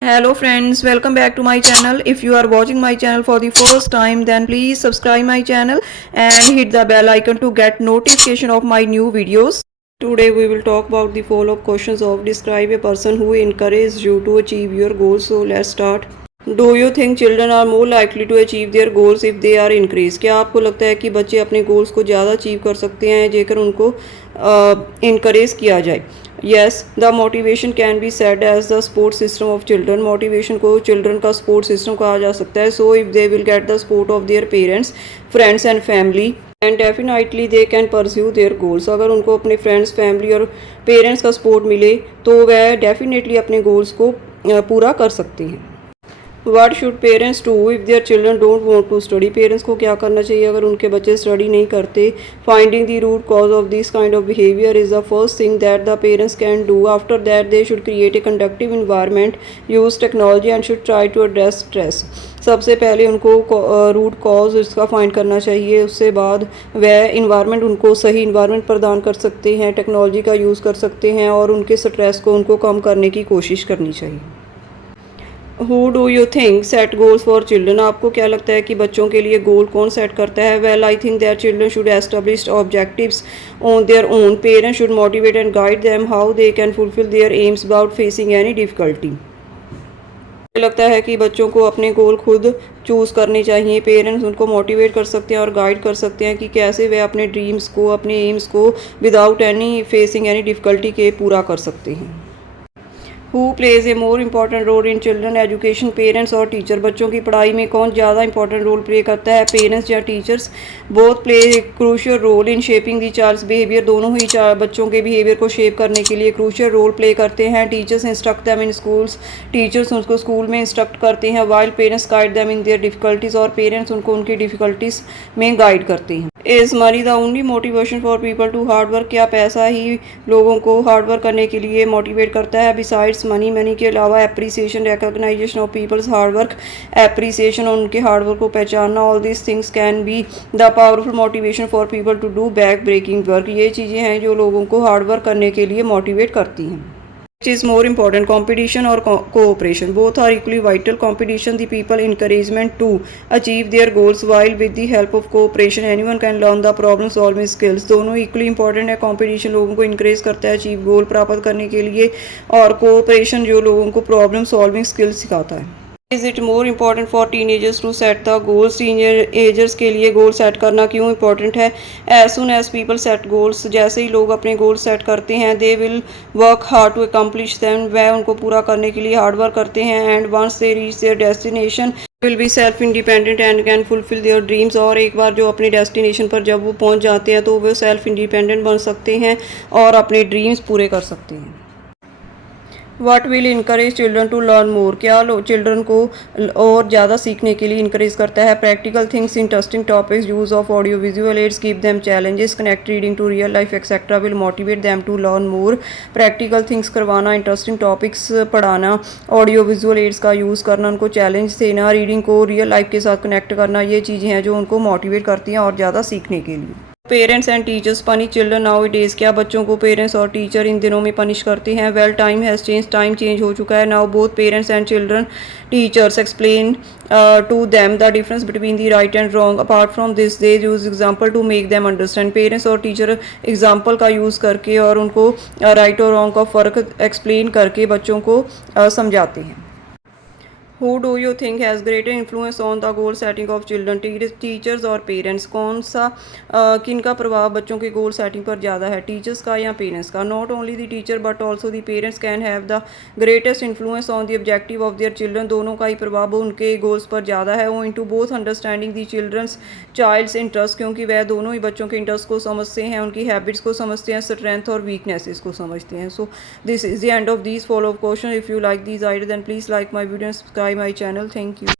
Hello friends, welcome back to my channel. If you are watching my channel for the first time, then please subscribe my channel and hit the bell icon to get notification of my new videos. Today we will talk about the follow-up questions of describe a person who encourages you to achieve your goals. So let's start. Do you think children are more likely to achieve their goals if they are encouraged? क्या आपको लगता है कि बच्चे अपने goals को ज़्यादा achieve कर सकते हैं जेकर उनको इनकरेज किया जाए? Yes, the motivation can be said as the support system of children. Motivation को चिल्ड्रन का सपोर्ट सिस्टम कहा जा सकता है. So if they will get the support of their parents, friends and family and definitely they can pursue their goals. अगर उनको अपने friends, family और पेरेंट्स का सपोर्ट मिले तो वह डेफिनेटली अपने गोल्स को पूरा कर सकते हैं. What should parents do if their children don't want to study. Parents को क्या करना चाहिए अगर उनके बच्चे स्टडी नहीं करते? Finding the root cause of this kind of behaviour is the first thing that the parents can do. After that they should create a conductive environment, use technology and should try to address stress. सबसे पहले उनको root cause इसका find करना चाहिए. उससे बाद वह environment, उनको सही इन्वायरमेंट प्रदान कर सकते हैं, टेक्नोलॉजी का यूज़ कर सकते हैं और उनके स्ट्रेस को उनको कम करने की कोशिश करनी चाहिए. Who do you think set goals for children. आपको क्या लगता है कि बच्चों के लिए गोल कौन सेट करता है? Well, I think that children should establish objectives on their own. Parents should motivate and guide them how they can fulfil there AIIMS without facing any difficulty. मुझे लगता है कि बच्चों को अपने गोल खुद चूज़ करने चाहिए. पेरेंट्स उनको मोटिवेट कर सकते हैं और गाइड कर सकते हैं कि कैसे वे अपने ड्रीम्स को, अपने एम्स को without any facing any difficulty के पूरा कर सकते हैं. Who plays a more important role in children education, parents और टीचर. बच्चों की पढ़ाई में कौन ज़्यादा इंपॉर्टेंट रोल प्ले करता है, पेरेंट्स या teachers? Both play a crucial role in shaping the child's behaviour. दोनों ही बच्चों के बिहेवियर को शेप करने के लिए क्रूशियल रोल प्ले करते हैं. Teachers instruct them in schools. Teachers उनको स्कूल में इंस्ट्रक्ट करते हैं. While parents guide them in their difficulties. और पेरेंट्स उनको उनकी डिफिकल्टीज़ में गाइड करते हैं. Is money the only motivation for people to hard work. क्या पैसा ही लोगों को हार्ड वर्क करने के लिए मोटिवेट करता है? बिसाइड्स मनी के अलावा appreciation, recognition of peoples hard work, appreciation और उनके हार्ड वर्क को पहचानना, all this things can be the powerful motivation for people to do back breaking work. ये चीज़ें हैं जो लोगों को हार्ड वर्क करने के लिए मोटिवेट करती हैं. Which is more important, competition or cooperation? Both are equally vital. Competition the people encouragement to achieve their goals, while with the help of cooperation anyone can learn the problem solving skills. दोनों equally important है. competition लोगों को encourage करता है achieve गोल प्राप्त करने के लिए और cooperation जो लोगों को problem solving skills सिखाता है. Is it more important for teenagers to set the goals. Teenagers के लिए गोल सेट करना क्यों इम्पॉर्टेंट है? As soon as people set goals, जैसे ही लोग अपने गोल सेट करते हैं, they will work hard to accomplish them. वह उनको पूरा करने के लिए हार्ड वर्क करते हैं. And once they reach there destination will be self independent and can fulfil their dreams. और एक बार जो अपनी डेस्टिनेशन पर जब वो पहुंच जाते हैं तो वो सेल्फ इंडिपेंडेंट बन सकते हैं और अपने ड्रीम्स पूरे कर सकते हैं. What will encourage children to learn more? क्या चिल्ड्रन को और ज़्यादा सीखने के लिए इंकरेज करता है? Practical things, interesting topics, use of audio visual aids, give them challenges, connect reading to real life etcetera will motivate them to learn more. Practical things करवाना, इंटरेस्टिंग टॉपिक्स पढ़ाना, ऑडियो विजुअल एड्स का use करना, उनको challenge देना, reading को real life के साथ connect करना, ये चीज़ें हैं जो उनको मोटिवेट करती हैं और ज़्यादा सीखने के लिए. Parents and teachers punish children now days. क्या बच्चों को पेरेंट्स और टीचर इन दिनों में पनिश करते हैं? Well, time has change, time change हो चुका है. Now both parents and children teachers explain to them the difference between the right and wrong. Apart from this they use example to make them understand. Parents और teacher example का use करके और उनको right और wrong का फ़र्क explain करके बच्चों को समझाते हैं. Who do you think has greater influence on the goal setting of children? Teachers और पेरेंट्स. कौन सा किनका प्रभाव बच्चों के गोल सेटिंग पर ज़्यादा है, टीचर्स का या पेरेंट्स का? Not only the teacher but also the parents can have the greatest influence on the objective of their children. दोनों का ही प्रभाव उनके गोल्स पर ज़्यादा है. वो into both understanding the children's child's interest, क्योंकि वह दोनों ही बच्चों के इंटरेस्ट को समझते हैं, उनकी हैबिट्स को समझते हैं, स्ट्रेंथ और वीकनेसेस को समझते हैं. So this is the end of these follow up question. If you like these idea then please like my video and subscribe my channel. Thank you.